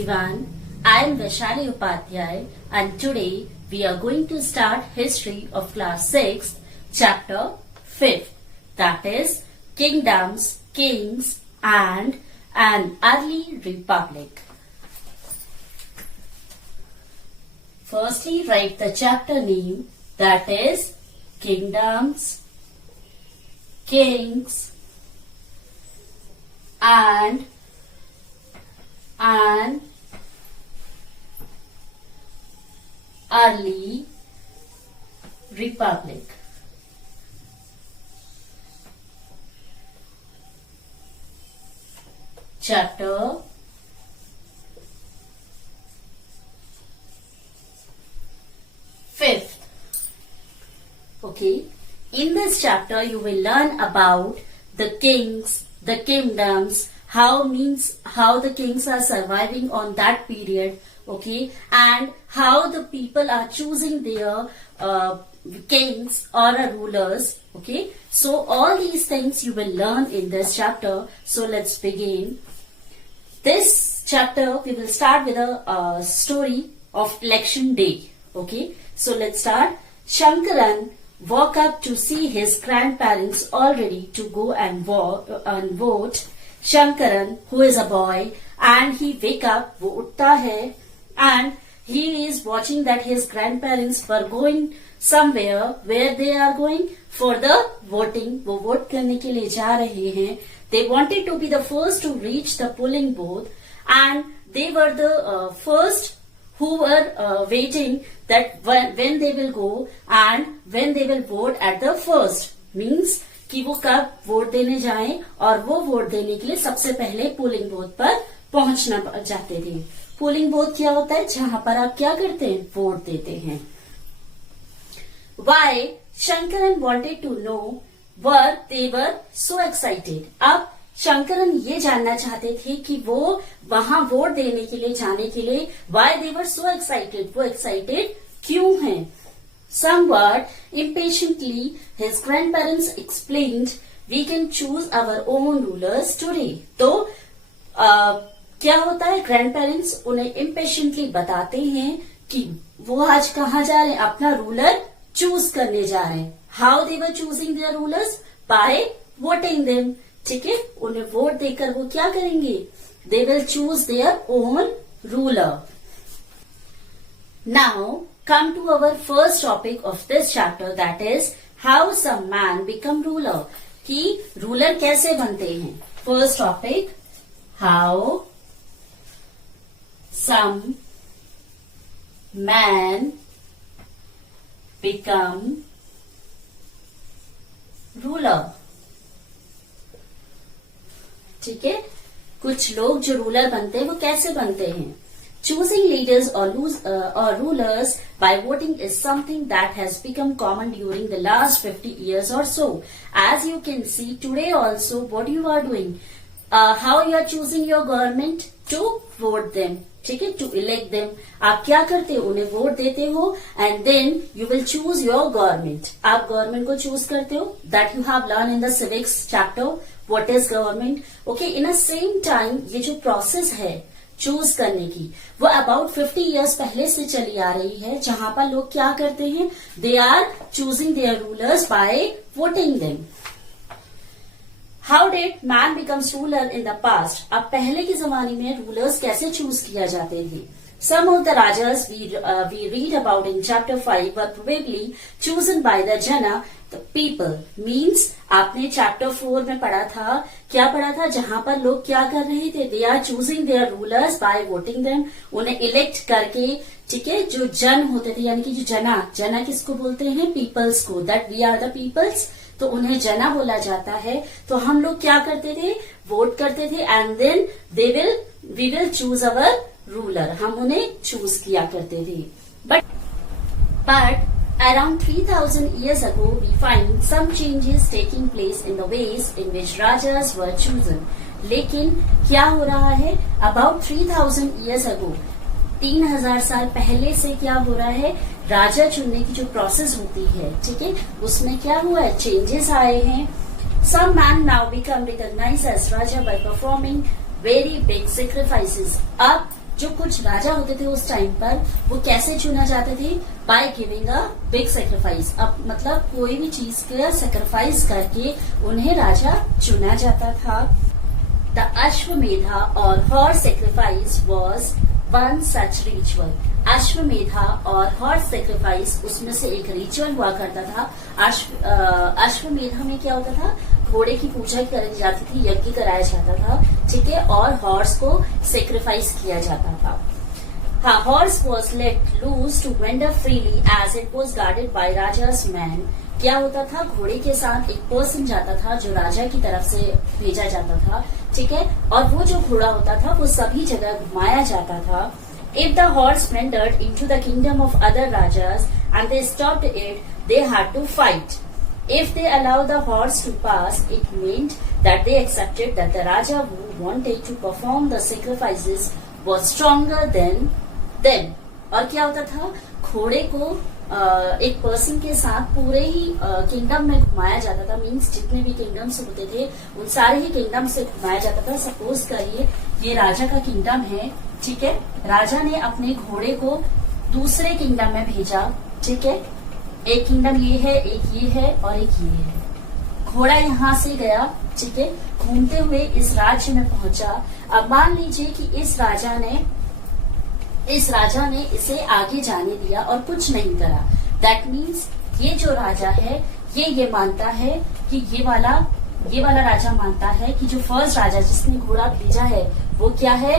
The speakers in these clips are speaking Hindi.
everyone, I am Vaishali Upadhyay and today we are going to start history of class 6, chapter 5th, that is Kingdoms, Kings and an Early Republic. Firstly, write the chapter name, that is Kingdoms, Kings and an Early Republic. Chapter 5th. Okay, in this chapter you will learn about the kings, the kingdoms, how the kings are surviving on that period, okay, and how the people are choosing their kings or rulers, okay. So all these things you will learn in this chapter. So let's begin. This chapter we will start with a story of election day, okay. So let's start. Shankaran woke up to see his grandparents all ready to go and vote. Shankaran, who is a boy, and he wake up, वो उठता है, and he is watching that his grandparents were going somewhere. Where they are going? For the voting. वो वोट करने के लिए जा रहे हैं. They wanted to be the first to reach the polling booth, and they were the first who were waiting that when they will go and when they will vote at the first. Means कि वो कब वोट देने जाएं और वो वोट देने के लिए सबसे पहले पोलिंग बूथ पर पहुंचना चाहते थे. पोलिंग बूथ क्या होता है? जहां पर आप क्या करते हैं? वोट देते हैं. Why Shankaran wanted to know were they were so excited. अब शंकरन ये जानना चाहते थे कि वो वहां वोट देने के लिए जाने के लिए why they were so excited. वो excited क्यों हैं? Somewhat impatiently, his grandparents explained, "We can choose our own rulers today." तो क्या होता है? grandparents उन्हें impatiently बताते हैं कि वो आज कहाँ जा रहे हैं? अपना रूलर चूज करने जा रहे हैं. How they were choosing their rulers? By voting them. ठीक है, उन्हें वोट देकर वो क्या करेंगे? They will choose their own ruler. Now come to our first topic of this chapter, that is how some man become ruler. कि रूलर कैसे बनते हैं? First topic, how some man become ruler. ठीक है, कुछ लोग जो रूलर बनते हैं वो कैसे बनते हैं? Choosing leaders or rulers by voting is something that has become common during the last 50 years or so. As you can see today also, what you are doing, how you are choosing your government? To vote them. ठीक है, to elect them. आप क्या करते हो? उन्हें वोट देते हो and then you will choose your government. आप गवर्नमेंट को चूज करते हो. That you have learned in the civics chapter. What is government? Okay, in a same time ये जो प्रोसेस है चूज करने की वो अबाउट 50 इयर्स पहले से चली आ रही है, जहां पर लोग क्या करते हैं? They are choosing their rulers by voting them. How did man becomes ruler in the past? अब पहले के जमाने में रूलर्स कैसे चूज किया जाते थे? Some of the rajas we read about in chapter 5 were probably chosen by the jana, the people. Means आपने chapter 4 में पढ़ा था, क्या पढ़ा था? जहां पर लोग क्या कर रहे थे? They are choosing their rulers by voting them. उन्हें elect करके, ठीक है, जो जन होते थे यानी कि जो जना किसको बोलते हैं? Peoples को. That we are the peoples. तो उन्हें जना बोला जाता है. तो हम लोग क्या करते थे? वोट करते थे and then we will choose our ruler. हम उन्हें चूज किया करते थे. But around 3000 years ago we find some changes taking place in the ways in which rajas were chosen. लेकिन क्या हो रहा है? About 3000 years ago, 3000 साल पहले से क्या हो रहा है? राजा चुनने की जो प्रोसेस होती है, ठीक है, उसमें क्या हुआ है? चेंजेस आए हैं. Some man now become recognized as Raja by performing very big sacrifices. अब जो कुछ राजा होते थे उस टाइम पर, वो कैसे चुना जाते थे? By giving a big sacrifice. अब मतलब कोई भी चीज का सेक्रीफाइस करके उन्हें राजा चुना जाता था। द अश्वमेधा और horse sacrifice was one such ritual. Ashvamedha और हॉर्स सेक्रीफाइस उसमें से एक रिचुअल हुआ करता था। अश्वमेधा में क्या होता था? घोड़े की पूजा करी जाती थी, यज्ञ कराया जाता था, ठीक है, और हॉर्स को सेक्रीफाइस किया जाता था। हाँ, horse was let loose to wander freely as it was guarded by raja's man. क्या होता था? घोड़े के साथ एक पर्सन जाता था जो राजा की तरफ से भेजा जाता था, ठीक है, और वो जो घोड़ा होता था वो सभी जगह घुमाया जाता था। If the horse wandered into the kingdom of other rajas and they stopped it, they had to fight. If they allowed the horse to pass, it meant that they accepted that the raja who wanted to perform the sacrifices was stronger than them. और क्या होता था? घोड़े को एक पर्सन के साथ पूरे ही किंगडम में घुमाया जाता था। मीन्स जितने भी किंगडम्स होते थे उन सारे ही किंगडम से घुमाया जाता था। सपोज करिए ये राजा का किंगडम है, ठीक है, राजा ने अपने घोड़े को दूसरे किंगडम में भेजा, ठीक है, एक किंगडम ये है, एक ये है और एक ये है। घोड़ा यहाँ से गया, ठीक है, घूमते हुए इस राज्य में पहुंचा। अब मान लीजिए कि इस राजा ने इसे आगे जाने दिया और कुछ नहीं करा। दैट मीन्स ये जो राजा है ये मानता है कि ये वाला राजा मानता है कि जो फर्स्ट राजा जिसने घोड़ा भेजा है वो क्या है,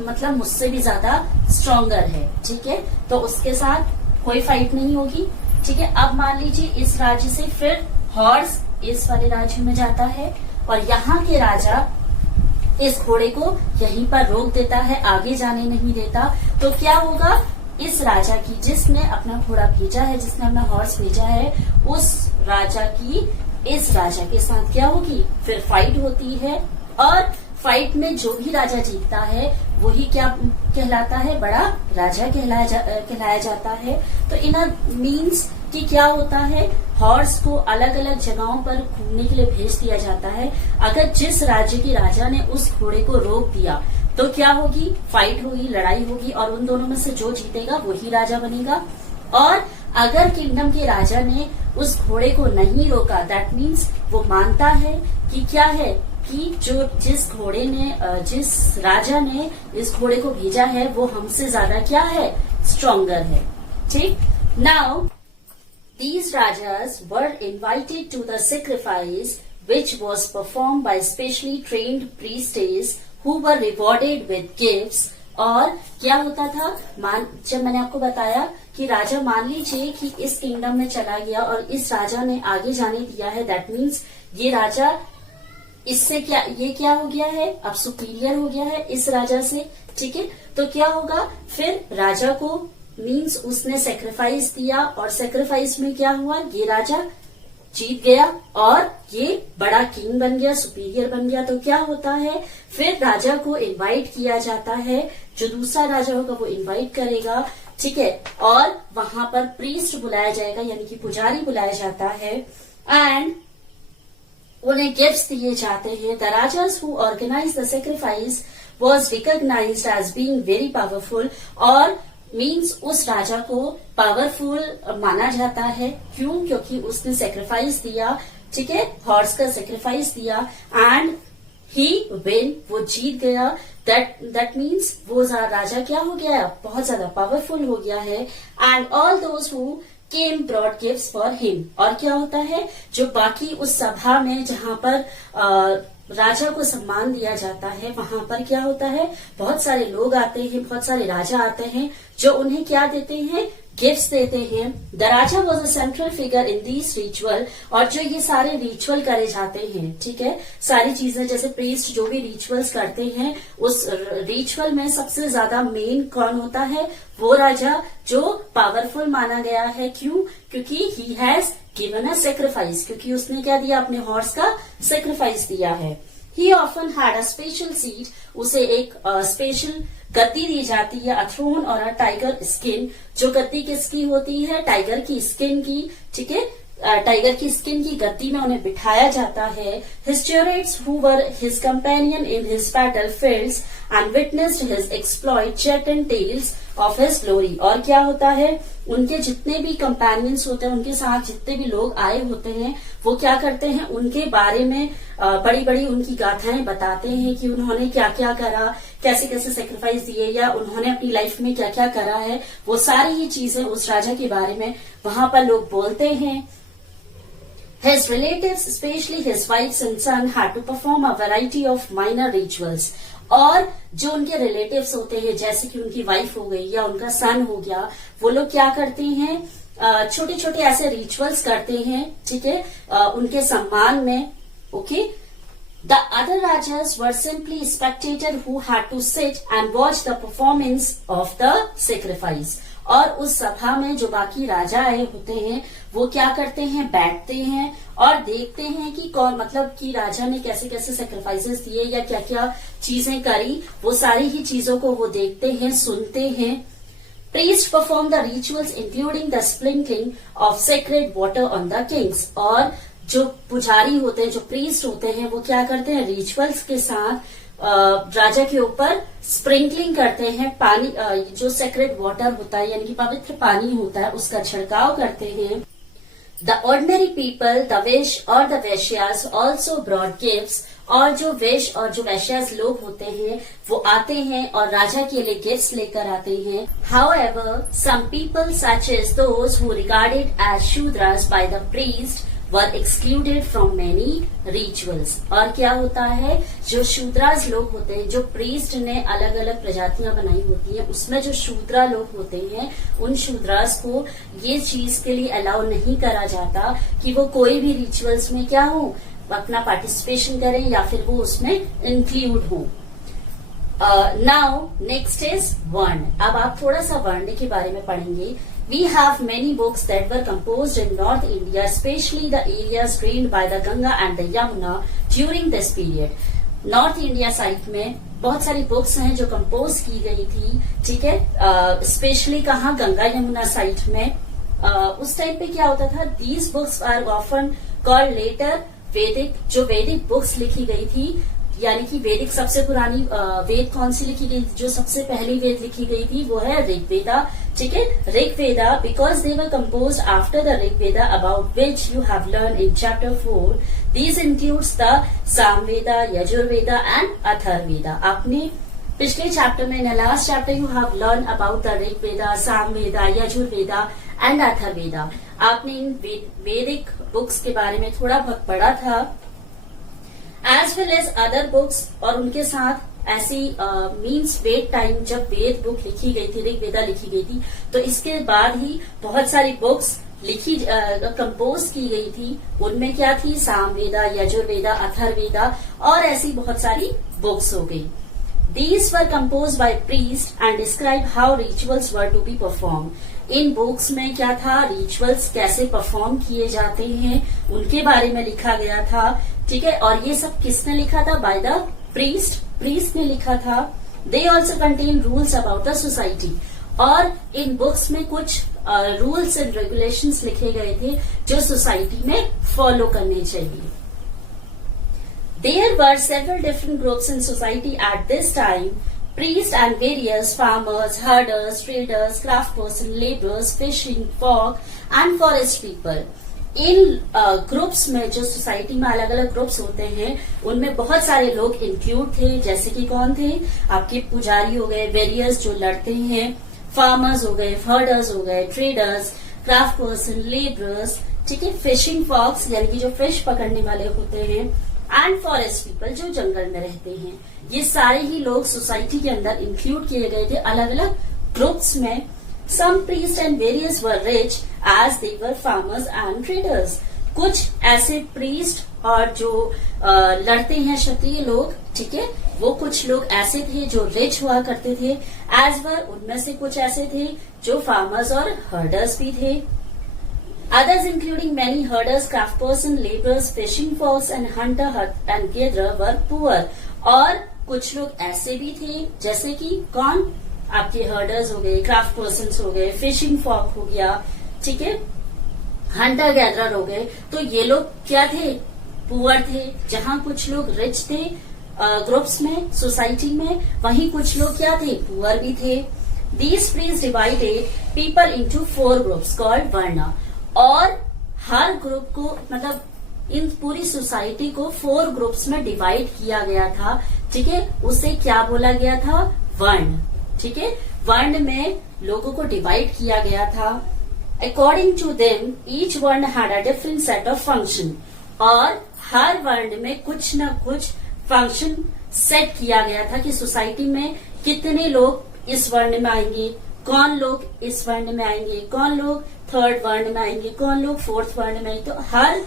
मतलब मुझसे भी ज्यादा स्ट्रॉन्गर है, ठीक है, तो उसके साथ कोई फाइट नहीं होगी, ठीक है। अब मान लीजिए इस राज्य से फिर हॉर्स इस वाले राज्य में जाता है और यहाँ के राजा इस घोड़े को यहीं पर रोक देता है, आगे जाने नहीं देता। तो क्या होगा? इस राजा की जिसने अपना घोड़ा भेजा है, जिसने अपना हॉर्स भेजा है, उस राजा की इस राजा के साथ क्या होगी? फिर फाइट होती है और फाइट में जो भी राजा जीतता है वही क्या कहलाता है? बड़ा राजा कहलाया जाता है। तो इन मीन्स कि क्या होता है, हॉर्स को अलग अलग जगहों पर घूमने के लिए भेज दिया जाता है। अगर जिस राज्य के राजा ने उस घोड़े को रोक दिया तो क्या होगी? फाइट होगी, लड़ाई होगी और उन दोनों में से जो जीतेगा वही राजा बनेगा। और अगर किंगडम के राजा ने उस घोड़े को नहीं रोका, दैट मीन्स वो मानता है कि क्या है कि जिस राजा ने इस घोड़े को भेजा है वो हमसे ज्यादा क्या है? स्ट्रॉन्गर है, ठीक। Now these rajas were invited to the sacrifice which was performed by specially trained priestess who were rewarded with gifts। और क्या होता था? जब मैंने आपको बताया कि राजा मान लीजिए कि इस किंगडम में चला गया और इस राजा ने आगे जाने दिया है, दैट मीन्स ये राजा इससे क्या हो गया है? अब सुपीरियर हो गया है इस राजा से, ठीक है। तो क्या होगा? फिर राजा को मीन्स उसने सेक्रीफाइस दिया और सेक्रीफाइस में क्या हुआ? ये राजा जीत गया और ये बड़ा किंग बन गया, सुपीरियर बन गया। तो क्या होता है? फिर राजा को इनवाइट किया जाता है, जो दूसरा राजा होगा वो इनवाइट करेगा, ठीक है, और वहां पर प्रीस्ट बुलाया जाएगा, यानी कि पुजारी बुलाया जाता है एंड उन्हें गिफ्ट्स दिए जाते हैं। The rajas who organize the sacrifice was recognized as being very powerful. और मीन्स उस राजा को पावरफुल माना जाता है। क्यों? क्योंकि उसने सेक्रीफाइस दिया, ठीक है, हॉर्स का सेक्रीफाइस दिया एंड ही विन, वो जीत गया। दैट मीन्स वो राजा क्या हो गया? बहुत ज्यादा पावरफुल हो गया है। And all those who came brought gifts for him. और क्या होता है? जो बाकी उस सभा में जहां पर राजा को सम्मान दिया जाता है वहां पर क्या होता है? बहुत सारे लोग आते हैं, बहुत सारे राजा आते हैं जो उन्हें क्या देते हैं? गिफ्ट्स देते हैं। The Raja was a central figure in this ritual. और जो ये सारे रिचुअल करे जाते हैं, ठीक है, सारी चीजें जैसे प्रीस्ट जो भी रिचुअल्स करते हैं, उस रिचुअल में सबसे ज्यादा मेन कौन होता है? वो राजा जो पावरफुल माना गया है। क्यों? क्योंकि he has given a sacrifice, क्योंकि उसने क्या दिया? अपने हॉर्स का सेक्रीफाइस दिया है। ही often had a special seat, उसे एक स्पेशल गद्दी दी जाती है, अ थ्रोन और अ टाइगर स्किन। जो गद्दी किसकी होती है? टाइगर की स्किन की, ठीक है, टाइगर की स्किन की गद्दी में उन्हें बिठाया जाता है। His chariots who were his companion in his battle fields and witnessed his exploit, checked and tales of his glory. और क्या होता है, उनके जितने भी कंपेनियंस होते हैं, उनके साथ जितने भी लोग आए होते हैं, वो क्या करते हैं, उनके बारे में बड़ी बड़ी उनकी गाथाएं बताते हैं कि उन्होंने क्या क्या करा, कैसे कैसे सेक्रीफाइस दिए, या उन्होंने अपनी लाइफ में क्या क्या करा है, वो सारी ही चीजें उस राजा के बारे में वहां पर लोग बोलते हैं. His relatives, especially his wives and son, had to perform a variety of minor rituals. और जो उनके रिलेटिव्स होते हैं, जैसे कि उनकी वाइफ हो गई या उनका सन हो गया, वो लोग क्या करते हैं, छोटे छोटे ऐसे रिचुअल्स करते हैं, ठीक है, उनके सम्मान में. Okay. The other rajas were simply spectators who had to sit and watch the performance of the sacrifice. और उस सभा में जो बाकी राजा आए होते हैं, वो क्या करते हैं, बैठते हैं और देखते हैं कि कौन, मतलब कि राजा ने कैसे कैसे सेक्रीफाइसेस दिए या क्या क्या चीजें करी, वो सारी ही चीजों को वो देखते हैं, सुनते हैं. Priests perform the rituals including the sprinkling of sacred water on the kings. और जो पुजारी होते हैं, जो प्रीस्ट होते हैं, वो क्या करते हैं, रिचुअल्स के साथ राजा के ऊपर स्प्रिंकलिंग करते हैं, पानी, जो सेक्रेड वाटर होता है यानी कि पवित्र पानी होता है, उसका छिड़काव करते हैं. द ऑर्डिनरी पीपल, द वेश और द वैश्यास ऑल्सो ब्रॉड गिफ्ट्स. और जो वेश और जो वैश्यास लोग होते हैं, वो आते हैं और राजा के लिए गिफ्ट्स लेकर आते हैं. However, some people such as those who regarded as Shudras by the priest were excluded from many rituals. और क्या होता है, जो शूद्रास लोग होते हैं, जो प्रीस्ट ने अलग अलग प्रजातियां बनाई होती हैं, उसमें जो शूद्रा लोग होते हैं, उन शूद्रास को ये चीज के लिए अलाउ नहीं करा जाता कि वो कोई भी रिचुअल्स में क्या हो, अपना पार्टिसिपेशन करें या फिर वो उसमें इंक्लूड हो. नाउ नेक्स्ट इज वर्ण. अब आप थोड़ा सा वर्ण के बारे में पढ़ेंगे. We have many books that were composed in North India, especially the areas drained by the Ganga and the Yamuna during this period. North India side में बहुत सारी बुक्स हैं जो कंपोज की गई थी, ठीक है, स्पेशली कहाँ, गंगा यमुना साइड में. उस टाइम पे क्या होता था, these books are often called later Vedic. जो वैदिक बुक्स लिखी गई थी, यानी कि वैदिक सबसे पुरानी वेद कौन सी लिखी गई, जो सबसे पहली वेद लिखी गई थी, वो है ऋग्वेदा, ठीक है, Rigveda, because they were compose after the Rigveda about which you have learn in chapter 4. These includes the Samaveda, Yajurveda and Atharvaveda. आपने पिछले चैप्टर में, in last chapter you have learn about the Rigveda, Samaveda, Yajurveda and Atharvaveda. आपने इन वैदिक बुक्स के बारे में थोड़ा बहुत पढ़ा था, as well as other books. और उनके साथ ऐसी मीन्स वेद टाइम जब वेद बुक लिखी गई थी, ऋग्वेदा लिखी गई थी, तो इसके बाद ही बहुत सारी बुक्स लिखी कंपोज की गई थी. उनमें क्या थी, सामवेदा, यजुर्वेदा, अथर्ववेदा और ऐसी बहुत सारी बुक्स हो गई. These were composed by priests and describe how rituals were to be performed. In books में क्या था, रिचुअल्स कैसे परफॉर्म किए जाते हैं, उनके बारे में लिखा गया था, ठीक है. और ये सब किसने लिखा था, बाय द प्रीस्ट ने लिखा था. They also contain rules about the society. और इन बुक्स में कुछ रूल्स एंड रेगुलेशंस लिखे गए थे जो सोसाइटी में फॉलो करने चाहिए. There were several different groups in society at this time. Priests and various farmers, herders, traders, craftspersons, laborers, fishing folk and forest people. In groups में, जो सोसाइटी में अलग अलग ग्रुप्स होते हैं, उनमें बहुत सारे लोग इंक्लूड थे. जैसे कि कौन थे, आपके पुजारी हो गए, वेरियस जो लड़ते हैं, फार्मर्स हो गए, हर्डर्स हो गए, ट्रेडर्स, क्राफ्ट पर्सन, लेबरर्स, ठीक है, फिशिंग फॉक्स यानी कि जो फिश पकड़ने वाले होते हैं, एंड फॉरेस्ट पीपल जो जंगल में रहते हैं. ये सारे ही लोग सोसाइटी के अंदर इंक्लूड किए गए थे अलग अलग ग्रुप्स में. Some priest and various were rich as they were farmers and traders. कुछ ऐसे प्रीस्ट और जो लड़ते हैं क्षत्रिय लोग, ठीक है, वो कुछ लोग ऐसे थे जो रिच हुआ करते थे, एज वर उनमें से कुछ ऐसे थे जो फार्मर्स और हर्डर्स भी थे. Others, including many herders, craftspersons, laborers, fishing folks, and hunter and gatherer, were poor. और कुछ लोग ऐसे भी थे, जैसे कि कौन, आपके हर्डर्स हो गए, क्राफ्ट पर्सन्स हो गए, फिशिंग फॉक हो गया, ठीक है, हंटर गैदरर हो गए. तो ये लोग क्या थे, पुअर थे. जहां कुछ लोग रिच थे, ग्रुप्स में, सोसाइटी में, वहीं कुछ लोग क्या थे, पुअर भी थे. These priests divided people into 4 groups called varna. और हर ग्रुप को मतलब इन पूरी सोसाइटी को 4 ग्रुप्स में डिवाइड किया गया था. ठीक है, उसे क्या बोला गया था, वर्ण. ठीक है, वर्ण में लोगों को डिवाइड किया गया था. अकॉर्डिंग टू देम ईच वर्ण had a different set of function. और हर वर्ण में कुछ न कुछ फंक्शन सेट किया गया था कि सोसाइटी में कितने लोग इस वर्ण में आएंगे, कौन लोग इस वर्ण में आएंगे, कौन लोग थर्ड वर्ण में आएंगे, कौन लोग फोर्थ वर्ण में आएंगे. तो हर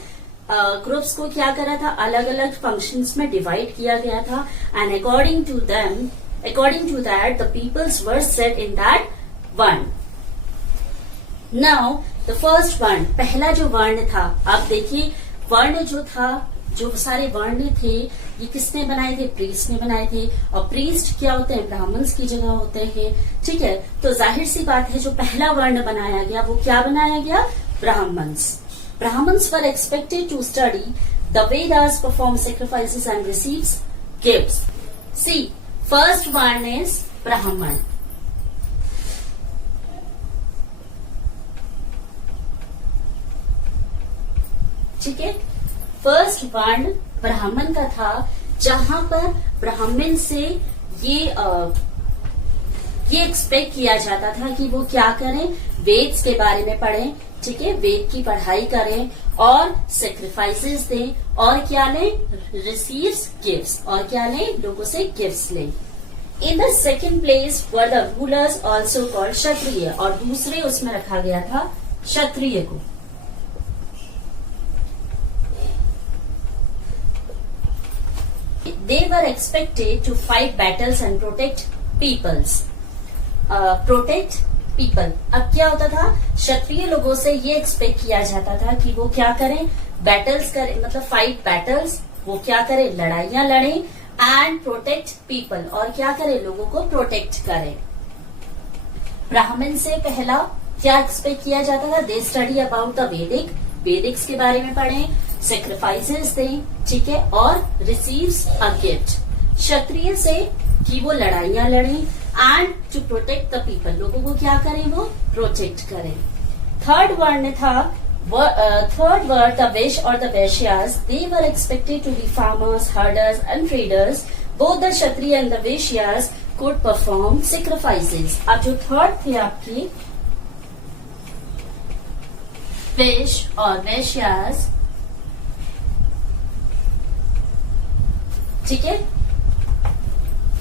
ग्रुप्स को क्या करा था, अलग अलग फंक्शंस में डिवाइड किया गया था. And according to that the peoples were set in that varna. Now the first varna, पहला जो वर्ण था, आप देखिए वर्ण जो था, जो सारे वर्ण थे ये किसने बनाए थे, प्रीस्ट ने बनाए थे. और प्रीस्ट क्या होते हैं, ब्राह्मण्स की जगह होते हैं. ठीक है, तो जाहिर सी बात है जो पहला वर्ण बनाया गया वो क्या बनाया गया, Brahmans. Brahmans were expected to study the Vedas, perform sacrifices and receives gifts. See first varna is Brahman. ठीक है, फर्स्ट वर्ण ब्राह्मण का था, जहां पर ब्राह्मण से ये एक्सपेक्ट किया जाता था कि वो क्या करें, वेद्स के बारे में पढ़ें. ठीक है, वेद की पढ़ाई करें और सेक्रीफाइसेस दें और क्या लें, रिसीव्स गिफ्ट्स, और क्या लें, लोगों से गिफ्ट्स लें. In the second place were the rulers also called kshatriya. और दूसरे उसमें रखा गया था क्षत्रिय को. They were expected to fight battles and protect peoples. Protect people. अब क्या होता था, क्षत्रिय लोगों से ये एक्सपेक्ट किया जाता था कि वो क्या करें, बैटल्स करें, मतलब फाइट बैटल्स, वो क्या करें, लड़ाइयां लड़ें. एंड प्रोटेक्ट पीपल, और क्या करें, लोगों को प्रोटेक्ट करें. ब्राह्मण से पहला क्या एक्सपेक्ट किया जाता था, they study about the Vedix के बारे में पढ़ें, सेक्रीफाइसेस दें. ठीक है, और रिसीव्स अ गिफ्ट. क्षत्रिय से कि वो लड़ाइयां लड़ें and to protect the people, लोगों को क्या करें, वो प्रोटेक्ट करें. थर्ड वर्ण था, थर्ड वर्ड द वैश्य और the vaishyas. They were expected to be farmers, herders and traders. Both the kshatriya and the vaishyas could perform sacrifices. अब जो थर्ड थे आपके वैश्य और वैश्यास, ठीक है,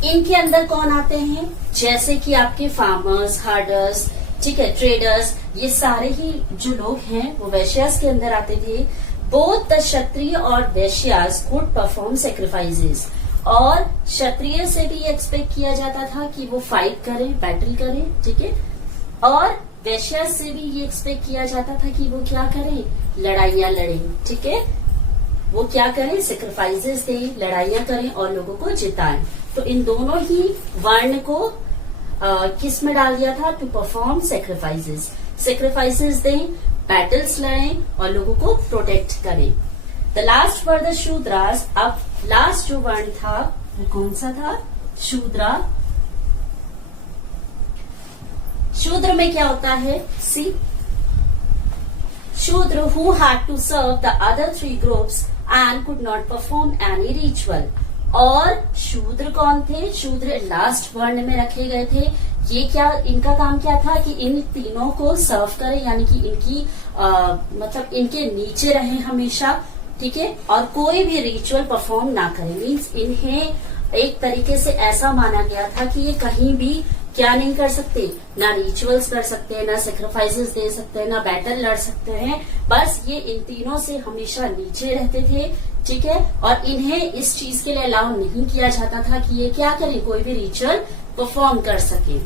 इनके अंदर कौन आते हैं, जैसे कि आपके फार्मर्स, हर्डर्स, ठीक है, ट्रेडर्स, ये सारे ही जो लोग हैं वो वैश्यास के अंदर आते थे. बोथ द क्षत्रिय और वैश्यास कुड परफॉर्म सेक्रीफाइसेस. और क्षत्रिय से भी एक्सपेक्ट किया जाता था कि वो फाइट करें, बैटल करें. ठीक है, और वैश्यास से भी ये एक्सपेक्ट किया जाता था कि वो क्या करें, लड़ाइयां लड़ें. ठीक है, वो क्या करें, सेक्रीफाइसेस दें, लड़ाइयां करें और लोगों को जिताएं. तो इन दोनों ही वर्ण को किस में डाल दिया था, टू परफॉर्म सेक्रीफाइसेस. सेक्रीफाइसेस दें, बैटल्स लड़ें और लोगों को प्रोटेक्ट करें. The last were the Shudras. अब लास्ट जो वर्ण था वो कौन सा था, शूद्रा. शूद्र में क्या होता है, सी शूद्र who had to serve the other 3 groups and could not perform any ritual. और शूद्र कौन थे, शूद्र लास्ट वर्ण में रखे गए थे. ये क्या, इनका काम क्या था कि इन तीनों को सर्व करें, यानी कि इनकी मतलब इनके नीचे रहे हमेशा. ठीक है, और कोई भी रिचुअल परफॉर्म ना करें. मीन्स इन्हें एक तरीके से ऐसा माना गया था कि ये कहीं भी क्या नहीं कर सकते, ना रिचुअल्स कर सकते हैं, ना सेक्रीफाइसेस दे सकते हैं, ना बैटल लड़ सकते हैं. बस ये इन तीनों से हमेशा नीचे रहते थे. ठीक है, और इन्हें इस चीज के लिए अलाउ नहीं किया जाता था कि ये क्या करें, कोई भी रिचुअल परफॉर्म कर सके.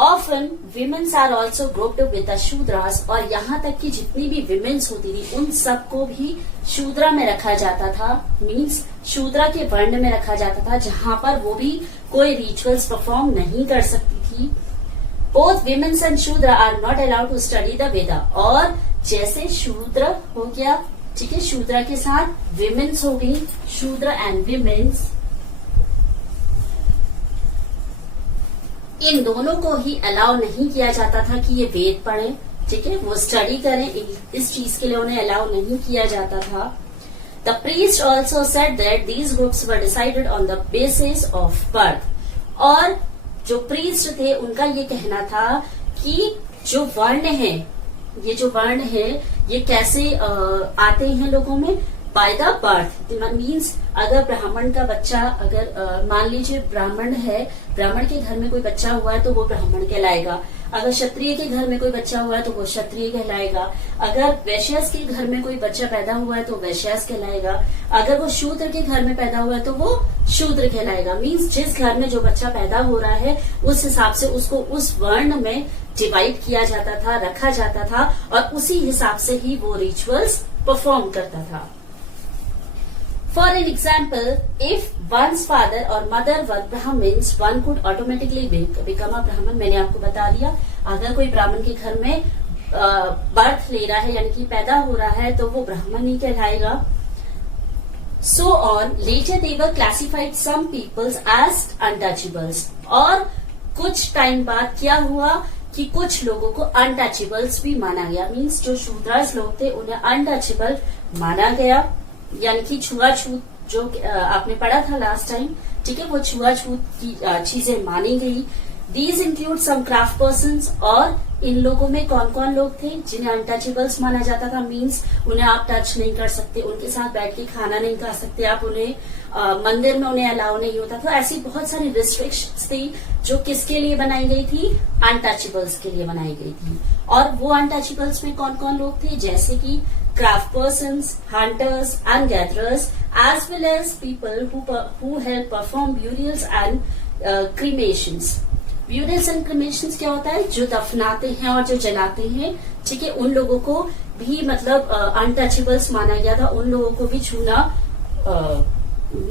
Often womens are also grouped with the Shudras. और यहाँ तक कि जितनी भी विमेन्स होती थी उन सबको भी शूद्रा में रखा जाता था. मीन्स शूद्रा के वर्ण में रखा जाता था, जहां पर वो भी कोई रिचुअल्स परफॉर्म नहीं कर सकती थी. Both womens and shudra are not allowed to study the Veda. और जैसे शूद्र हो गया ठीक है, शूद्रा के साथ विमेन्स हो गई, शूद्र एंड विमेन्स। इन दोनों को ही अलाउ नहीं किया जाता था कि ये वेद पढ़ें, ठीक है, वो स्टडी करें, इस चीज के लिए उन्हें अलाउ नहीं किया जाता था। The priest also said that these groups were decided on the basis of birth. और जो प्रीस्ट थे उनका ये कहना था कि जो वर्ण है, ये जो वर्ण है ये कैसे आते हैं लोगों में, बाय द बर्थ। मीन्स अगर ब्राह्मण का बच्चा, अगर मान लीजिए ब्राह्मण है, ब्राह्मण के घर में कोई बच्चा हुआ है तो वो ब्राह्मण कहलाएगा। अगर क्षत्रिय के घर में कोई बच्चा हुआ है तो वो क्षत्रिय कहलाएगा। अगर वैश्यास के घर में कोई बच्चा पैदा हुआ है तो वैश्यास कहलाएगा। अगर वो शूद्र के घर में पैदा हुआ है तो वो शूद्र कहलाएगा। मीन्स जिस घर में जो बच्चा पैदा हो रहा है उस हिसाब से उसको उस वर्ण में डिवाइड किया जाता था, रखा जाता था, और उसी हिसाब से ही वो रिचुअल्स परफॉर्म करता था। For an example, if one's father or mother were Brahmins, one could automatically become a Brahman। मैंने आपको बता दिया, अगर कोई ब्राह्मण के घर में बर्थ ले रहा है यानी कि पैदा हो रहा है तो वो ब्राह्मण ही कहलाएगा। So on, later they were classified some peoples as untouchables। और कुछ टाइम बाद क्या हुआ कि कुछ लोगों को अनटचेबल्स भी माना गया। मीन्स जो शूद्रास लोग थे उन्हें अनटचेबल माना गया, यानी कि छुआछूत जो आपने पढ़ा था लास्ट टाइम, ठीक है, वो छुआछूत की चीजें मानी गई। These include some craft persons. और इन लोगों में कौन कौन लोग थे जिन्हें अनटचेबल्स माना जाता था। मीन्स उन्हें आप टच नहीं कर सकते, उनके साथ बैठ के खाना नहीं खा सकते आप, उन्हें मंदिर में उन्हें अलाउ नहीं होता था। ऐसी बहुत सारी रिस्ट्रिक्शंस थी जो किसके लिए बनाई गई थी, अनटचेबल्स के लिए बनाई गई थी। और वो अनटचेबल्स में कौन कौन लोग थे, जैसे कि craft persons, hunters and gatherers, as well as people who help perform burials and cremations। Burials and cremations क्या होता है, जो दफनाते हैं और जो जलाते हैं, ठीक है, उन लोगों को भी मतलब अनटचेबल्स माना गया था। उन लोगों को भी छूना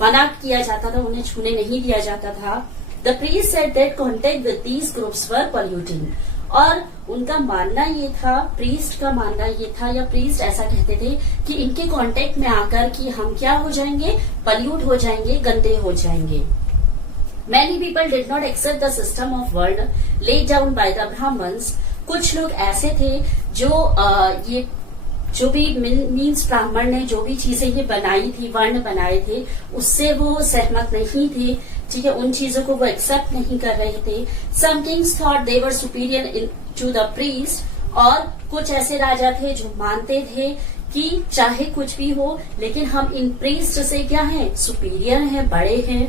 मना किया जाता था, उन्हें छूने नहीं दिया जाता था। The priest said that contact with these groups were polluting। और उनका मानना ये था, प्रीस्ट का मानना ये था, या प्रीस्ट ऐसा कहते थे कि इनके कांटेक्ट में आकर कि हम क्या हो जाएंगे, पल्यूट हो जाएंगे, गंदे हो जाएंगे। Many people did not accept the system of world laid down by the Brahmins। कुछ लोग ऐसे थे जो ये जो भी मीन्स ब्राह्मण ने जो भी चीजें ये बनाई थी, वर्ण बनाए थे, उससे वो सहमत नहीं थे, ठीक है, उन चीजों को वो एक्सेप्ट नहीं कर रहे थे। Some kings thought they were superior to the priest. और कुछ ऐसे राजा थे जो मानते थे कि चाहे कुछ भी हो लेकिन हम इन प्रीस्ट से क्या हैं, सुपीरियर हैं, बड़े हैं।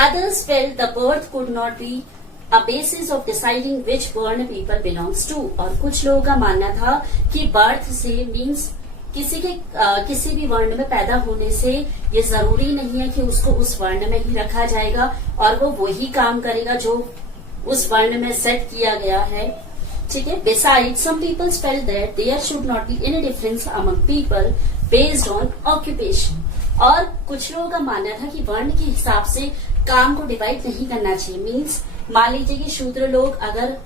Others felt the birth could not be a basis of deciding which वर्ण people belongs to। और कुछ लोगों का मानना था कि बर्थ से मीन्स किसी भी वर्ण में पैदा होने से ये जरूरी नहीं है कि उसको उस वर्ण में ही रखा जाएगा और वो वही काम करेगा जो उस वर्ण में सेट किया गया है, ठीक है। Besides, some people felt that there should not be any difference among people based on occupation। और कुछ लोगों का मानना था कि वर्ण के हिसाब से काम को डिवाइड नहीं करना चाहिए। मीन्स मान लीजिए कि शूद्र लोग अगर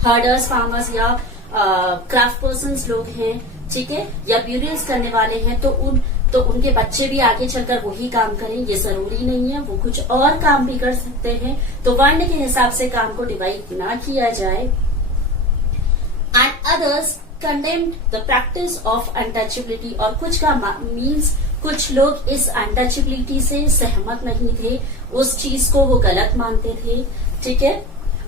हर्डर्स, फार्मर्स या क्राफ्ट पर्सन्स लोग हैं, ठीक है, या ब्यूरियल्स करने वाले हैं, तो उनके बच्चे भी आगे चलकर वही काम करें, ये जरूरी नहीं है, वो कुछ और काम भी कर सकते हैं। तो वर्ण के हिसाब से काम को डिवाइड ना किया जाए। And others condemned the practice of untouchability. और कुछ का मीन्स कुछ लोग इस अनटचेबिलिटी से सहमत नहीं थे, उस चीज को वो गलत मानते थे, ठीक है।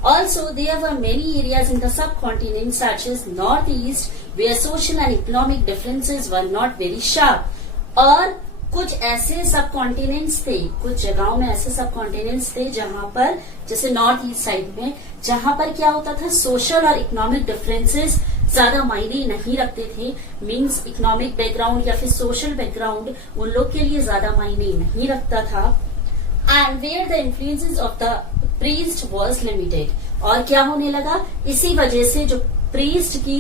Also, there were many areas in the subcontinent such as Northeast where social and economic differences were not very sharp। और कुछ ऐसे सब कॉन्टिनेंट्स थे, कुछ जगहों में ऐसे सब कॉन्टिनेंट्स थे जहां पर, जैसे नॉर्थ ईस्ट साइड में, जहां पर क्या होता था, सोशल और इकोनॉमिक डिफरेंसेस ज्यादा मायने नहीं रखते थे। मींस इकोनॉमिक बैकग्राउंड या फिर सोशल बैकग्राउंड उन लोग के लिए ज्यादा मायने नहीं रखता था। And where the influences of the priest was limited. और क्या होने लगा, इसी वजह से जो प्रीस्ट की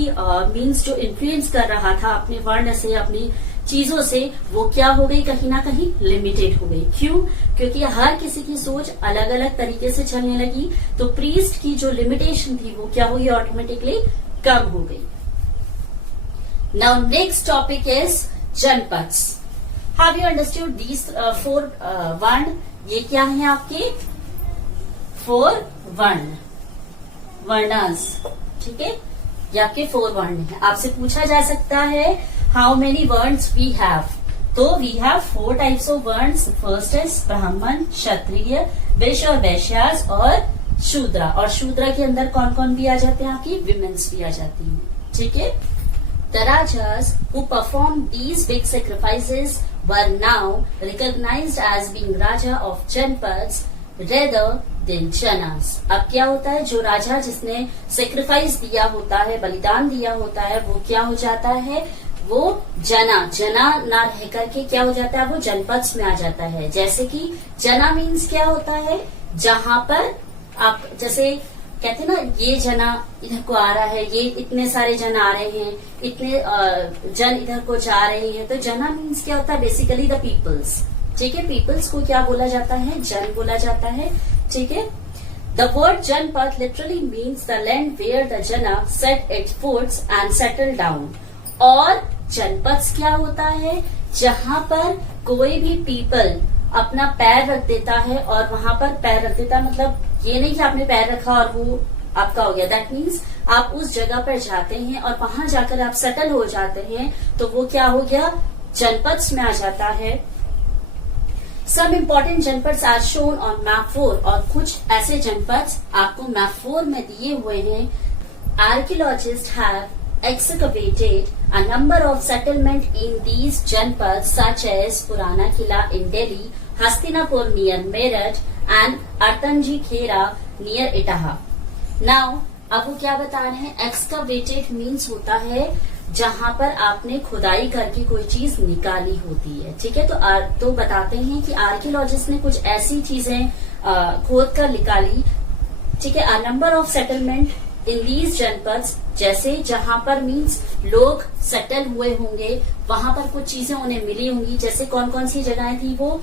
मीन्स जो इन्फ्लुएंस कर रहा था अपने वर्ण से, अपनी चीजों से, वो क्या हो गई, कहीं ना कहीं लिमिटेड हो गई। क्यों? क्योंकि हर किसी की सोच अलग अलग तरीके से चलने लगी, तो प्रीस्ट की जो लिमिटेशन थी वो क्या हुई, ऑटोमेटिकली कम हो गई। Now next topic is janapadas. Have you understood these 4 varna? ये क्या है आपके 4 वर्णस, ठीक है, ये आपके 4 वर्ण है। आपसे पूछा जा सकता है how many words we have, तो we have 4 types of words. First is brahmin, kshatriya, वैश्य और वैश्यास और शूद्रा। और शूद्रा के अंदर कौन कौन भी आ जाते हैं आपकी विमेन्स भी आ जाती हैं, ठीक है। The Rajas who performed these big sacrifices were now recognized as being Raja of Janpads rather than Janas। अब क्या होता है, जो राजा जिसने सेक्रीफाइस दिया होता है, बलिदान दिया होता है, वो क्या हो जाता है, वो जना ना रह करके क्या हो जाता है, वो जनपद्स में आ जाता है। जैसे कि जना मीन्स क्या होता है, जहां पर आप जैसे कहते हैं ना, ये जना इधर को आ रहा है, ये इतने सारे जन आ रहे हैं, इतने जन इधर को जा रहे हैं, तो जना मीन्स क्या होता है, बेसिकली द पीपल्स, ठीक है। पीपल्स को क्या बोला जाता है, जन बोला जाता है, ठीक है। The word janapada literally means the land where the jana set its foots and settle down. और जनपद क्या होता है, जहां पर कोई भी पीपल अपना पैर रख देता है, और वहां पर पैर रख देता मतलब ये नहीं कि आपने पैर रखा और वो आपका हो गया, दैट मीन्स आप उस जगह पर जाते हैं और वहां जाकर आप सेटल हो जाते हैं, तो वो क्या हो गया, जनपद्स में आ जाता है। Some important janapadas are shown on map 4, और कुछ ऐसे जनपद्स आपको मैप 4 में दिए हुए हैं। Archaeologist have excavated a number of settlement in these janpads such as Purana Kila in Delhi, Hastinapur near Meerut and Artanji Khera near Itaha। Now अब वो क्या बता रहे हैं, excavated means होता है जहां पर आपने खुदाई करके कोई चीज निकाली होती है, ठीक है। तो बताते हैं कि आर्कियोलॉजिस्ट ने कुछ ऐसी चीजें खोद कर निकाली, ठीक है। A number of settlement in these janapadas, जैसे जहां पर मीन्स लोग सेटल हुए होंगे, वहां पर कुछ चीजें उन्हें मिली होंगी। जैसे कौन कौन सी जगहें थी वो,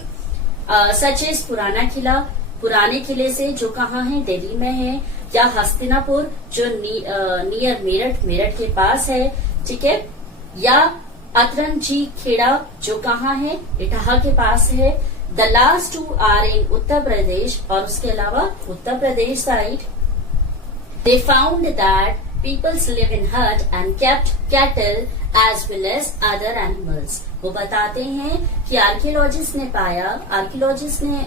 सच एज पुराना किला, पुराने किले से जो कहाँ है, दिल्ली में है, या हस्तिनापुर जो नियर मेरठ के पास है, ठीक है, या अतरंजी खेड़ा जो कहाँ है, इटाहा के पास है। The last 2 are in Uttar Pradesh, और उसके अलावा Uttar Pradesh side. They found that peoples live in hut and kept cattle as well as other animals। वो बताते हैं कि आर्कियोलॉजिस्ट ने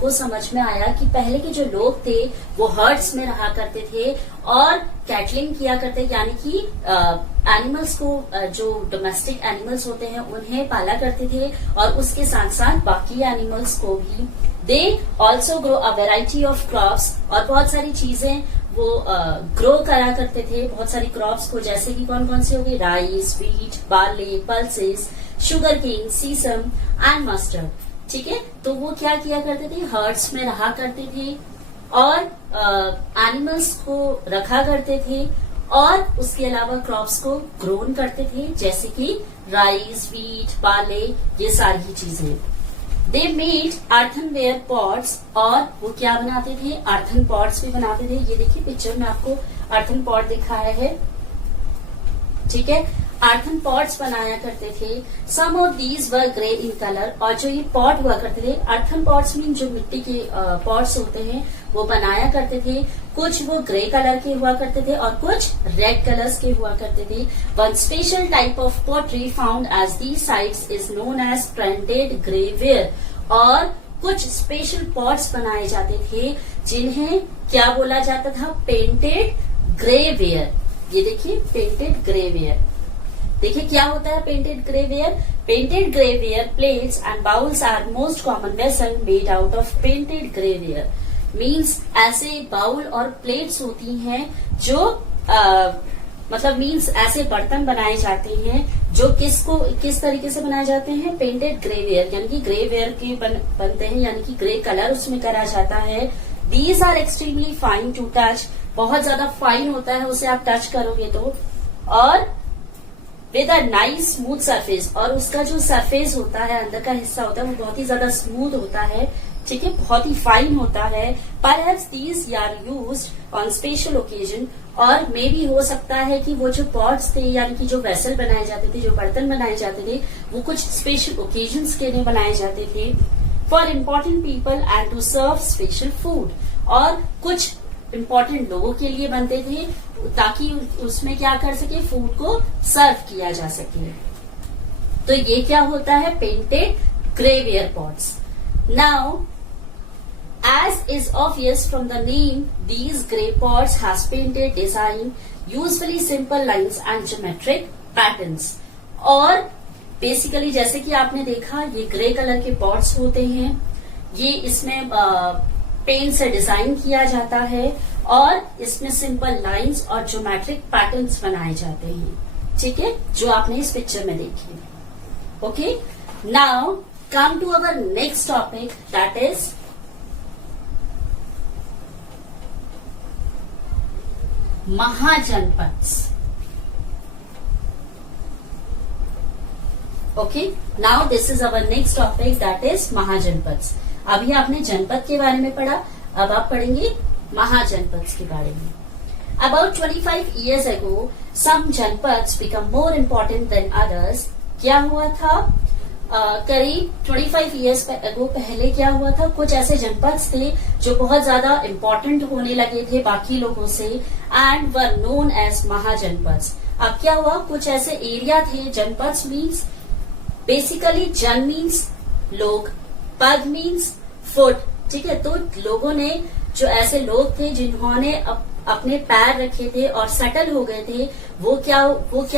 को समझ में आया कि पहले के जो लोग थे वो हर्ट्स में रहा करते थे और कैटलिंग किया करते, यानी कि एनिमल्स को, जो डोमेस्टिक एनिमल्स होते हैं उन्हें पाला करते थे, और उसके साथ साथ बाकी एनिमल्स को भी। They also grow a variety of crops, और बहुत सारी चीजें वो ग्रो करा करते थे, बहुत सारी क्रॉप्स को, जैसे कि कौन कौन सी होगी, rice, wheat, barley, pulses, sugar cane, sesame and mustard, ठीक है। तो वो क्या किया करते थे, हर्ड्स में रहा करते थे और एनिमल्स को रखा करते थे, और उसके अलावा क्रॉप्स को ग्रोन करते थे, जैसे कि राइस, व्हीट, बार्ले, ये सारी चीजें। दे मेड अर्थनवेयर पॉट्स, और वो क्या बनाते थे, अर्थन पॉट्स भी बनाते थे। ये देखिए पिक्चर में आपको अर्थन पॉट दिखाया है, ठीक है। अर्थन पॉट्स बनाया करते थे। Some of these were grey in colour, और जो ये पॉट हुआ करते थे, अर्थन पॉट्स मीन जो मिट्टी के पॉट्स होते हैं वो बनाया करते थे। कुछ वो ग्रे कलर के हुआ करते थे और कुछ रेड कलर्स के हुआ करते थे। One special type of pottery found as these sites is known as printed grey ware, और कुछ स्पेशल पॉट्स बनाए जाते थे जिन्हें क्या बोला जाता था, पेंटेड ग्रेवेयर। ये देखिए पेंटेड ग्रेवेयर, देखिए क्या होता है painted grey ware. Painted grey ware plates and bowls are most common vessel made out of painted grey ware. Means ऐसे बाउल और प्लेट्स होती हैं जो मतलब मीन्स ऐसे बर्तन बनाए जाते हैं जो किस तरीके से बनाए जाते हैं, पेंटेड ग्रेवेयर, यानी कि ग्रेवेयर के बनते हैं, यानी कि ग्रे कलर उसमें करा जाता है। These are extremely fine to touch, बहुत ज्यादा फाइन होता है उसे आप टच करोगे तो, और with a nice smooth surface, और उसका जो सरफेस होता है, अंदर का हिस्सा होता है, वो बहुत ही ज्यादा स्मूथ होता है, ठीक है, बहुत ही फाइन होता है. Perhaps these are used on special occasion, और मे भी हो सकता है कि वो जो पॉट्स थे यानी कि जो वेसल बनाए जाते थे, जो बर्तन बनाए जाते थे, वो कुछ स्पेशल ओकेजन्स के लिए बनाए जाते थे. For important people and to serve special food, और कुछ इम्पोर्टेंट लोगों के लिए बनते थे ताकि उसमें क्या कर सके, फूड को सर्व किया जा सके. तो ये क्या होता है, painted grey ware pots. Now as is obvious from the name, these grey pots has painted design, usually simple lines and geometric patterns. और बेसिकली जैसे कि आपने देखा, ये ग्रे कलर के पॉट्स होते हैं. ये इसमें पेंट से डिजाइन किया जाता है और इसमें सिंपल लाइंस और ज्योमेट्रिक पैटर्न्स बनाए जाते हैं. ठीक है, जो आपने इस पिक्चर में देखी. Okay, now come to our next topic, that is Mahajanapadas. Okay, now this is our next topic, that is Mahajanapadas. अभी आपने जनपद के बारे में पढ़ा, अब आप पढ़ेंगे महाजनपद्स के बारे में. About 25 years ago, some janapads become more important than others. क्या हुआ था, करीब 25 years ago पहले क्या हुआ था, कुछ ऐसे जनपद्स थे जो बहुत ज्यादा इम्पोर्टेंट होने लगे थे बाकी लोगों से, and were known as Mahajanapadas. अब क्या हुआ, कुछ ऐसे एरिया थे, जनपद्स मीन्स बेसिकली जन मीन्स लोग, पद मीन्स फुट. ठीक है, तो लोगों ने, जो ऐसे लोग थे जिन्होंने अपने पैर रखे थे और सेटल हो गए थे, वो क्या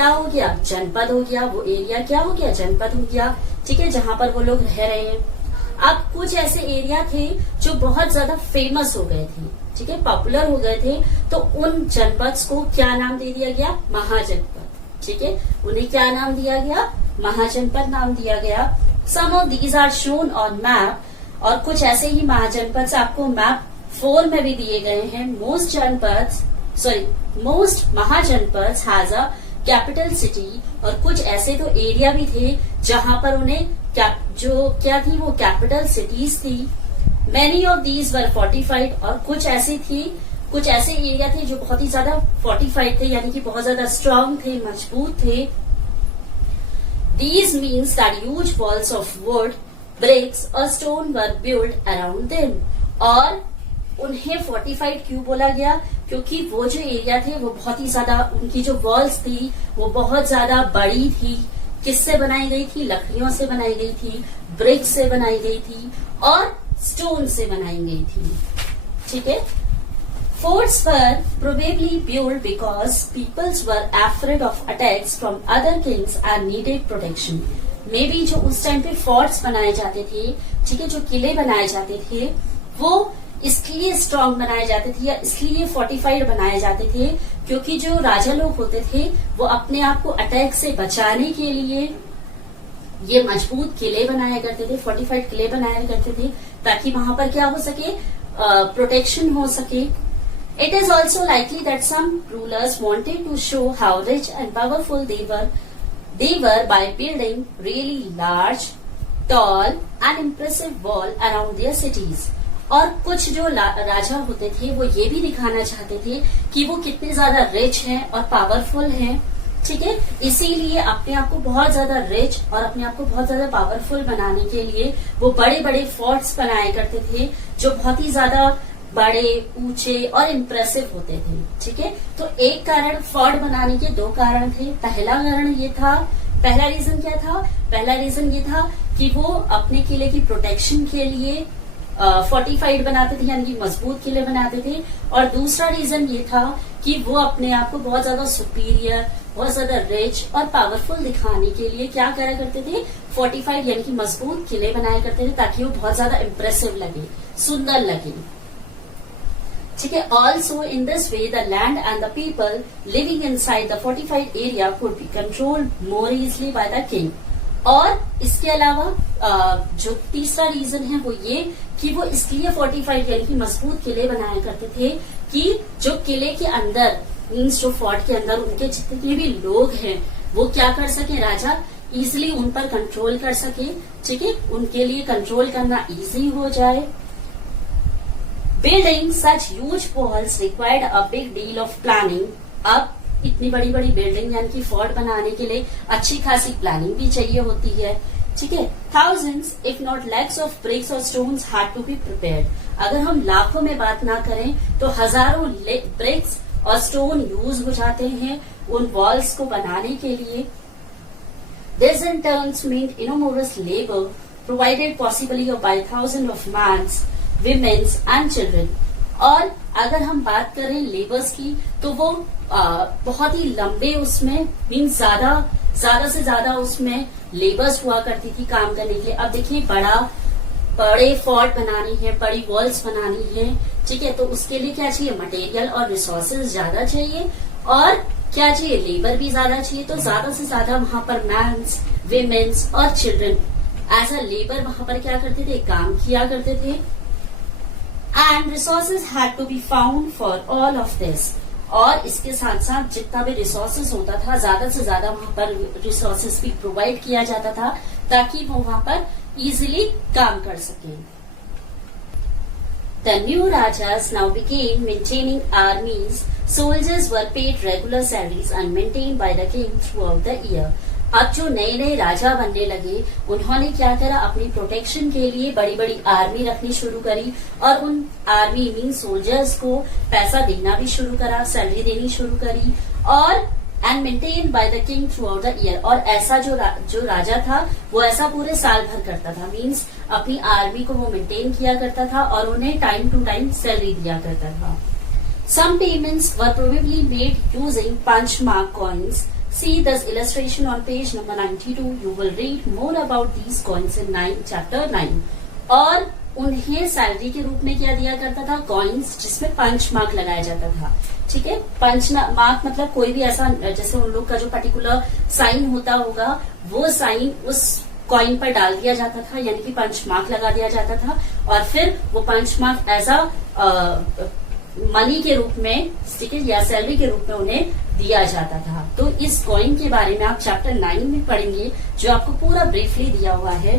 हो गया, जनपद हो गया. वो एरिया क्या हो गया, जनपद हो गया. ठीक है, जहां पर वो लोग रह रहे हैं. अब कुछ ऐसे एरिया थे जो बहुत ज्यादा फेमस हो गए थे, ठीक है, पॉपुलर हो गए थे, तो उन जनपद्स को क्या नाम दे दिया गया, महाजनपद. ठीक है, उन्हें क्या नाम दिया गया, महाजनपद नाम दिया गया. Some of these are shown on map, और कुछ ऐसे ही महाजनपद आपको मैप 4 में भी दिए गए हैं. Most mahajanapada has a capital city, और कुछ ऐसे तो एरिया भी थे जहां पर उन्हें क्या थी, वो कैपिटल सिटीज थी. Many of these were fortified, और कुछ ऐसे एरिया थे जो बहुत ही ज्यादा फोर्टिफाइड थे, यानी कि बहुत ज्यादा स्ट्रांग थे, मजबूत थे. These means that huge walls of wood, bricks or stone were built around them. और उन्हें फोर्टिफाइड क्यों बोला गया, क्योंकि वो जो एरिया थे वो बहुत ही ज्यादा, उनकी जो वॉल्स थी वो बहुत ज्यादा बड़ी थी. किससे बनाई गई थी, लकड़ियों से बनाई गई थी, ब्रिक्स से बनाई गई थी और स्टोन से बनाई गई थी. ठीक है, forts were probably built because peoples were afraid of attacks from other kings and needed protection. Maybe जो उस टाइम पे फोर्ट्स बनाए जाते थे, ठीक है, जो किले बनाए जाते थे, वो इसलिए स्ट्रांग बनाए जाते थे या इसलिए फोर्टिफाइड बनाए जाते थे क्योंकि जो राजा लोग होते थे वो अपने आप को अटैक से बचाने के लिए ये मजबूत किले बनाया करते थे, फोर्टिफाइड किले बनाया करते थे, ताकि वहां पर क्या हो सके, प्रोटेक्शन हो सके. It is also likely that some rulers wanted to show how rich and powerful they were by building really large, tall and impressive wall around their cities. और कुछ जो राजा होते थे वो ये भी दिखाना चाहते थे कि वो कितने ज्यादा रिच हैं और पावरफुल हैं. ठीक है, इसीलिए अपने आप को बहुत ज्यादा रिच और अपने आप को बहुत ज्यादा पावरफुल बनाने के लिए वो बड़े बड़े फोर्ट्स बनाया करते थे जो बहुत ही ज्यादा बड़े, ऊंचे और इम्प्रेसिव होते थे. ठीक है, तो एक कारण, फोर्ट बनाने के 2 कारण थे. पहला रीजन क्या था, पहला रीजन ये था कि वो अपने किले की प्रोटेक्शन के लिए फोर्टिफाइड बनाते थे, यानी कि मजबूत किले बनाते थे. और दूसरा रीजन ये था कि वो अपने आप को बहुत ज्यादा सुपीरियर, बहुत ज्यादा रिच और पावरफुल दिखाने के लिए क्या करा करते थे, फोर्टिफाइड यानी कि मजबूत किले बनाया करते थे ताकि वो बहुत ज्यादा इम्प्रेसिव लगे, सुंदर लगे. ठीक है, also in this way the land and the people living inside the fortified area could be controlled more easily by the king. और इसके अलावा जो तीसरा रीजन है वो ये कि वो इसलिए फोर्टिफाइड यानी कि मजबूत किले बनाया करते थे कि जो किले के अंदर मीन्स जो फोर्ट के अंदर उनके जितने भी लोग हैं वो क्या कर सके, राजा इजिली उन पर कंट्रोल कर सके, ठीक है, उनके लिए कंट्रोल करना इजी हो जाए। Building such huge walls required a big deal of planning. अब इतनी बड़ी बड़ी बिल्डिंग यानी कि फोर्ट बनाने के लिए अच्छी खासी प्लानिंग भी चाहिए होती है, ठीक है। Thousands if not lakhs of bricks or stones had to be prepared. अगर हम लाखों में बात ना करें तो हजारों ब्रिक्स और स्टोन यूज हो जाते हैं उन वॉल्स को बनाने के लिए। This in turns meant enormous labor provided possibly by thousands of men's, women's and children. और अगर हम बात करें लेबर्स की तो वो बहुत ही लंबे उसमें मीन्स ज्यादा से ज्यादा उसमें लेबर्स हुआ करती थी काम करने के लिए। अब देखिए बड़े फोर्ट बनानी है, बड़ी वॉल्स बनानी है, ठीक है, तो उसके लिए क्या चाहिए, मटेरियल और रिसोर्सेज ज्यादा चाहिए और क्या चाहिए, लेबर भी ज्यादा चाहिए। तो ज्यादा से ज्यादा वहां पर मैन्स, विमेन्स और चिल्ड्रन एज अ लेबर वहां पर क्या करते थे, काम किया करते थे। And resources had to be found for all of this. और इसके साथ साथ जितना भी रिसोर्सेज होता था ज्यादा से ज्यादा वहां पर रिसोर्सेज भी प्रोवाइड किया जाता था ताकि वो वहां पर इजिली काम कर सकें। The new Rajas now began maintaining armies. Soldiers were paid regular salaries and maintained by the king throughout the year. अब जो नए नए राजा बनने लगे उन्होंने क्या करा, अपनी प्रोटेक्शन के लिए बड़ी बड़ी आर्मी रखनी शुरू करी और उन आर्मी मीन सोल्जर्स को पैसा देना भी शुरू करा, सैलरी देनी शुरू करी और and maintain by the king through out the year. और ऐसा जो राजा था वो ऐसा पूरे साल भर करता था, मीन्स अपनी आर्मी को वो मेंटेन किया करता था और उन्हें टाइम टू टाइम सैलरी दिया करता था। Some payments were probably made using punch mark coins. See this illustration on page number 92. You will read more about these coins in chapter 9. और उन्हें सैलरी के रूप में क्या दिया करता था, कॉइन्स जिसमें पंच मार्क लगाया जाता था, ठीक है। पंच मार्क मतलब कोई भी ऐसा जैसे उन लोग का जो पर्टिकुलर साइन होता होगा वो साइन उस कॉइन पर डाल दिया जाता था, यानी कि पंच मार्क लगा दिया जाता था और फिर वो punch mark as a money के रूप में, ठीक है, या सैलरी के रूप में उन्हें दिया जाता था। तो इस कॉइन के बारे में आप चैप्टर 9 में पढ़ेंगे जो आपको पूरा ब्रीफली दिया हुआ है।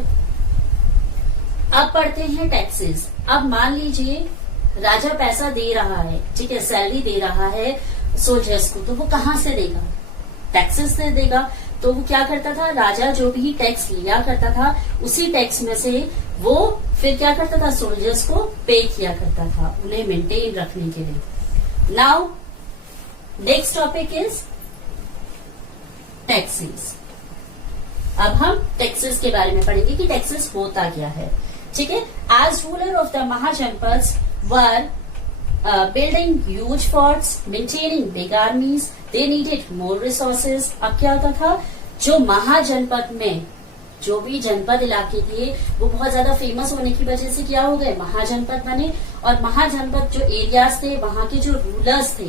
अब पढ़ते हैं टैक्सेस। अब मान लीजिए राजा पैसा दे रहा है, ठीक है, सैलरी दे रहा है सोल्जर्स को, तो वो कहाँ से देगा, टैक्सेस से देगा। तो वो क्या करता था, राजा जो भी टैक्स लिया करता था उसी टैक्स में से वो फिर क्या करता था, सोल्जर्स को पे किया करता था उन्हें मेंटेन रखने के लिए। Now next topic is taxes. अब हम टैक्सेस के बारे में पढ़ेंगे कि टैक्सेस होता क्या है, ठीक है। As ruler of the Mahajanapadas were building huge forts, maintaining big armies, they needed more resources. अब क्या होता था, जो महाजनपद में जो भी जनपद इलाके थे वो बहुत ज्यादा फेमस होने की वजह से क्या हो गए, महाजनपद बने। और महाजनपद जो एरियाज थे वहां के जो रूलर्स थे,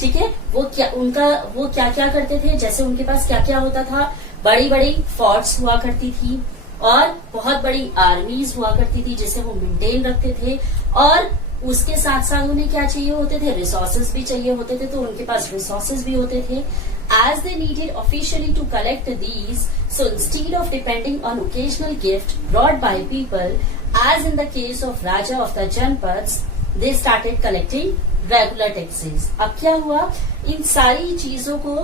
ठीक है, वो क्या क्या करते थे, जैसे उनके पास क्या क्या होता था, बड़ी बड़ी फोर्ट्स हुआ करती थी और बहुत बड़ी आर्मीज हुआ करती थी जिसे वो मेंटेन रखते थे। और उसके साथ साथ उन्हें क्या चाहिए होते थे, रिसोर्सेज भी चाहिए होते थे, तो उनके पास रिसोर्सेज भी होते थे। As they needed officially to collect these, so instead of depending on occasional gift brought by people, as in the case of Raja of the Janpads, they started collecting regular taxes. अब क्या हुआ, इन सारी चीजों को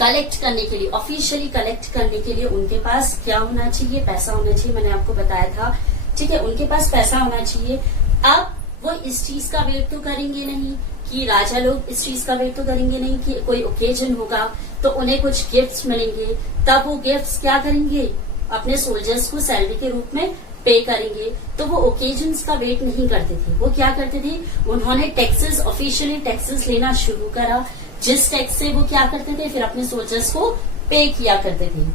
कलेक्ट करने के लिए, ऑफिशियली कलेक्ट करने के लिए उनके पास क्या होना चाहिए, पैसा होना चाहिए। मैंने आपको बताया था, ठीक है, उनके पास पैसा होना चाहिए। अब वो इस चीज का वेट तो करेंगे नहीं कि राजा लोग इस चीज का वेट तो करेंगे नहीं कि कोई ओकेजन होगा तो उन्हें कुछ गिफ्ट्स मिलेंगे, तब वो गिफ्ट्स क्या करेंगे, अपने सोल्जर्स को सैलरी के रूप में पे करेंगे। तो वो ओकेजन्स का वेट नहीं करते थे, वो क्या करते थे, उन्होंने टैक्सेस, ऑफिशियली टैक्सेस लेना शुरू करा, जिस टैक्स से वो क्या करते थे, फिर अपने सोल्जर्स को पे किया करते थे।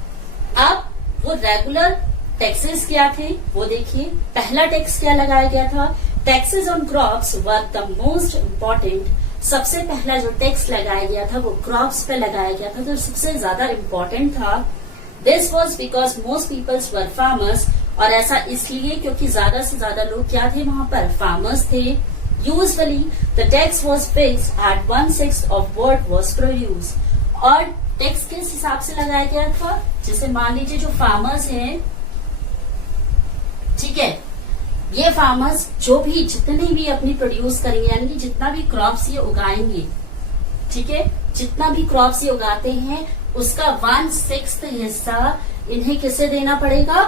अब वो रेगुलर टैक्सेस क्या थे वो देखिए। पहला टैक्स क्या लगाया गया था, taxes on crops were the most important. सबसे पहला जो टैक्स लगाया गया था वो क्रॉप्स पे लगाया गया था, जो सबसे ज्यादा इम्पोर्टेंट था। This was because most peoples were farmers, और ऐसा इसलिए क्योंकि ज्यादा से ज्यादा लोग क्या थे वहां पर, फार्मर्स थे। Usually the tax was fixed at 1/6 of what was produced, और टैक्स किस हिसाब से लगाया गया था? जैसे मान लीजिए जो फार्मर्स हैं, ठीक है, ये फार्मर्स जो भी जितने भी अपनी प्रोड्यूस करेंगे, यानी कि जितना भी क्रॉप्स ये उगाएंगे, ठीक है, जितना भी क्रॉप्स ये उगाते हैं उसका 1/6 हिस्सा इन्हें किसे देना पड़ेगा?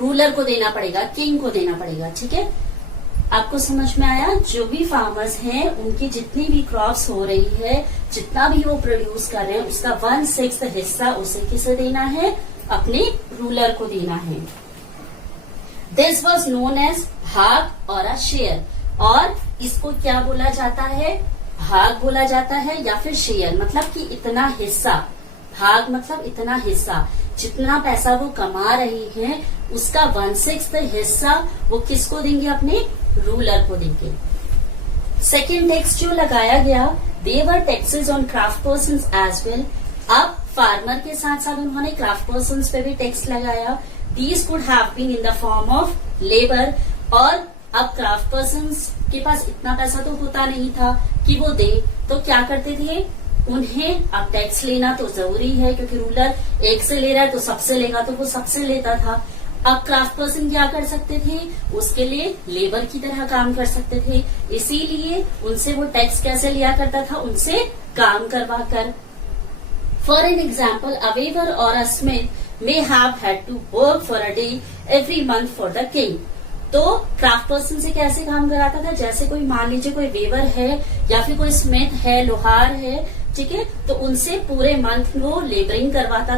रूलर को देना पड़ेगा, किंग को देना पड़ेगा। ठीक है, आपको समझ में आया? जो भी फार्मर्स हैं उनकी जितनी भी क्रॉप्स हो रही है, जितना भी वो प्रोड्यूस कर रहे हैं, उसका 1/6 हिस्सा उसे किसे देना है? अपने रूलर को देना है। दिस वॉज नोन एज भाग और अ शेयर, और इसको क्या बोला जाता है? भाग बोला जाता है या फिर शेयर, मतलब कि इतना हिस्सा। भाग मतलब इतना हिस्सा, जितना पैसा वो कमा रही हैं उसका 1/6 हिस्सा वो किसको देंगे? अपने रूलर को देंगे। सेकेंड टैक्स जो लगाया गया, there were taxes on craft persons as well. अब फार्मर के साथ साथ उन्होंने क्राफ्ट पर्सन्स पे भी टैक्स लगाया। These could have been in the form of labour, और अब क्राफ्ट पर्सन्स के पास इतना पैसा तो होता नहीं था कि वो दे, तो क्या करते थे? उन्हें अब टैक्स लेना तो जरूरी है, क्योंकि रूलर एक से ले रहा है तो सबसे लेगा, तो वो सबसे लेता था। अब क्राफ्ट पर्सन क्या कर सकते थे? उसके लिए लेबर की तरह काम कर सकते थे, इसीलिए उनसे वो टैक्स कैसे लिया करता था? उनसे काम करवा कर। For an example, a weaver और a smith may have had to work for a day every month for the king. तो क्राफ्ट पर्सन से कैसे काम कराता था? जैसे कोई मान लीजिए कोई वेवर है या फिर कोई स्मिथ है, लोहार है, ठीक है, तो उनसे पूरे मंथ वो लेबरिंग करवाता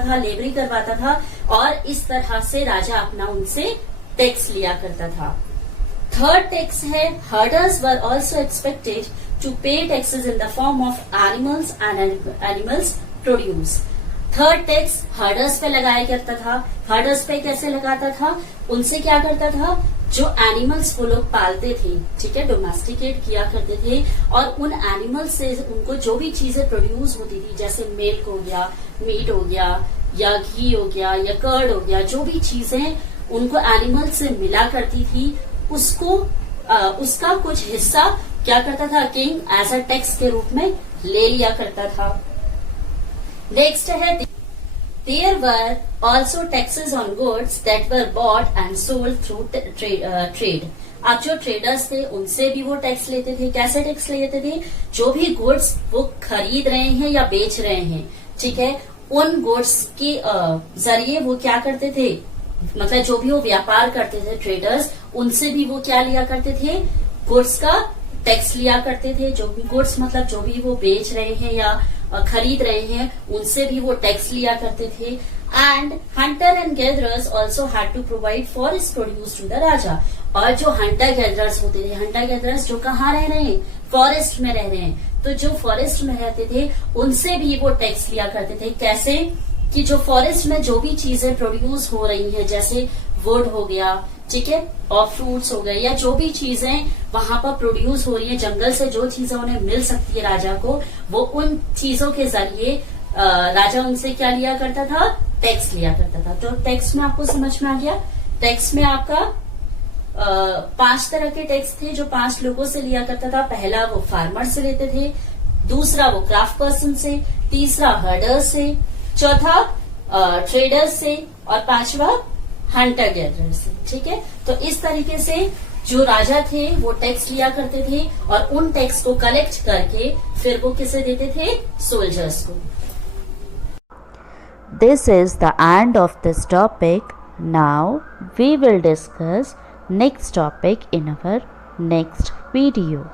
था, और इस तरह से राजा अपना उनसे टैक्स लिया करता था। थर्ड टैक्स है, herders were also expected to pay taxes in the form of animals and animals produce. Third tax herders पे लगाया करता था। हर्डर्स पे कैसे लगाता था? उनसे क्या करता था? जो एनिमल्स वो लोग पालते थे, ठीक है, डोमेस्टिकेट किया करते थे, और उन एनिमल्स से उनको जो भी चीजें प्रोड्यूस होती थी, जैसे मिल्क हो गया, मीट हो गया, या घी हो गया, या कर्ड हो गया, जो भी चीजें उनको एनिमल से मिला करती थी, उसको उसका कुछ हिस्सा क्या करता था? किंग एज अ टैक्स के रूप में ले लिया करता था। नेक्स्ट है, there were also taxes on goods that were bought and sold through trade. अब जो ट्रेडर्स थे उनसे भी वो टैक्स लेते थे। कैसे टैक्स लेते थे? जो भी गुड्स वो खरीद रहे हैं या बेच रहे हैं, ठीक है, उन गुड्स के जरिए वो क्या करते थे? मतलब जो भी वो व्यापार करते थे ट्रेडर्स, उनसे भी वो क्या लिया करते थे? गुड्स का टैक्स लिया करते थे। जो भी गुड्स मतलब जो भी वो बेच रहे हैं या खरीद रहे हैं, उनसे भी वो टैक्स लिया करते थे। And hunter and gatherers also had to provide forest produce to the raja. और जो हंटर गैदरर्स होते थे, हंटर गैदरर्स जो कहाँ रह रहे हैं? फॉरेस्ट में रह रहे हैं, तो जो फॉरेस्ट में रहते थे उनसे भी वो टैक्स लिया करते थे। कैसे? कि जो फॉरेस्ट में जो भी चीजें प्रोड्यूस हो रही है, जैसे वुड हो गया, ठीक है, और फ्रूट्स हो गए, या जो भी चीजें वहां पर प्रोड्यूस हो रही है, जंगल से जो चीजें उन्हें मिल सकती है राजा को, वो उन चीजों के जरिए राजा उनसे क्या लिया करता था? टैक्स लिया करता था। तो टैक्स में आपको समझ में आ गया? टैक्स में आपका 5 तरह के टैक्स थे जो 5 लोगों से लिया करता था। पहला वो फार्मर से लेते थे, दूसरा वो क्राफ्ट पर्सन से, तीसरा हर्डर से, चौथा ट्रेडर से, और 5वां हंटर गैदरर से। ठीक है, तो इस तरीके से जो राजा थे वो टैक्स लिया करते थे, और उन टैक्स को कलेक्ट करके फिर वो किसे देते थे? सोल्जर्स को। This is the end of this topic. Now we will discuss next topic in our next video.